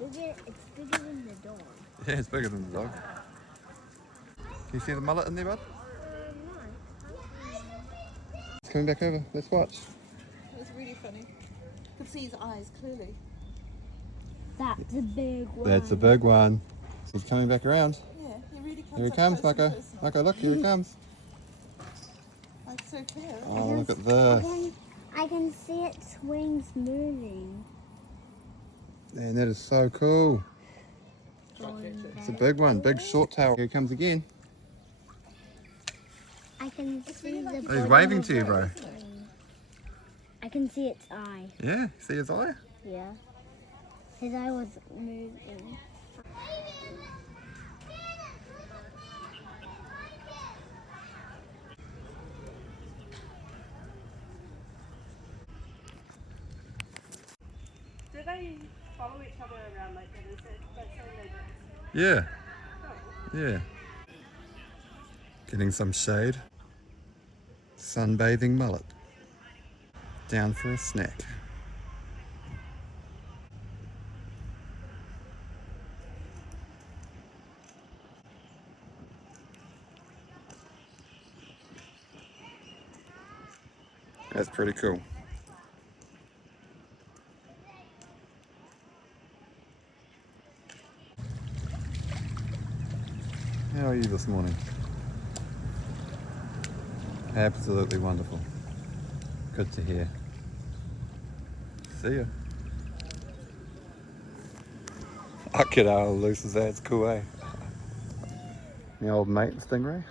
It's bigger than the dog. Yeah, it's bigger than the dog. Can you see the mullet in there, bud? No. It's coming back over. Let's watch. It's really funny. You can see his eyes clearly. That's a big one. That's a big one. He's coming back around. Yeah, he really comes Here he up comes, close and Mako. personal. Mako, look, here he comes. Like so clear. Oh, look at this. I can see its wings moving. Man, that is so cool. It's a big one, big short tail. Here he comes again. I can see the Oh, he's bottom waving of to you, its bro. wing. I can see its eye. Yeah, see his eye? Yeah. His eye was moving. Do they follow each other around like that? Is that something they do? Yeah. Yeah. Getting some shade. Sunbathing mullet. Down for a snack. That's pretty cool. How are you this morning? Absolutely wonderful. Good to hear. See ya. I'll get out of Luce's, that's cool, eh? My old mate, Stingray.